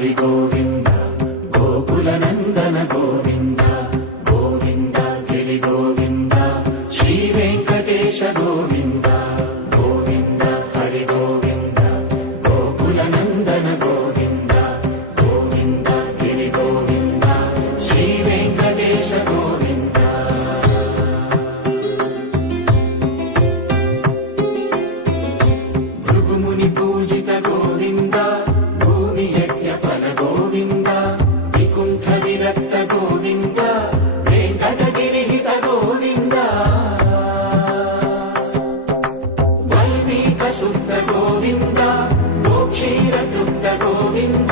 హరి గోవింద గోకుల నందన గోవింద గోవింద గిరి గోవింద శ్రీ వెంకటేశ గోవింద గోవింద హరి గోవింద గోకుల నందన గోవింద గోవింద గిరి గోవింద శ్రీ వెంకటేశ గోవింద భృగుముని పూజిత గోవింద భూమి యజ్ఞ ఫల గోవింద వికుంఠ విరక్త గోవింద వెంకటగిరిహిత గోవింద వల్మీక శుద్ధ గోవింద గోక్షీర తృప్త గోవింద